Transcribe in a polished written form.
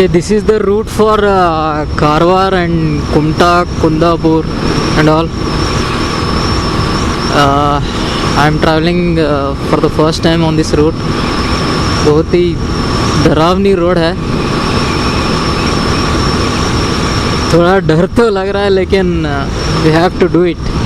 Okay, this is the route for Karwar and Kumta, Kundapur and all. I'm traveling for the first time on this route. बहुत ही डरावनी road है, थोड़ा डर तो लग रहा है लेकिन we have to do it.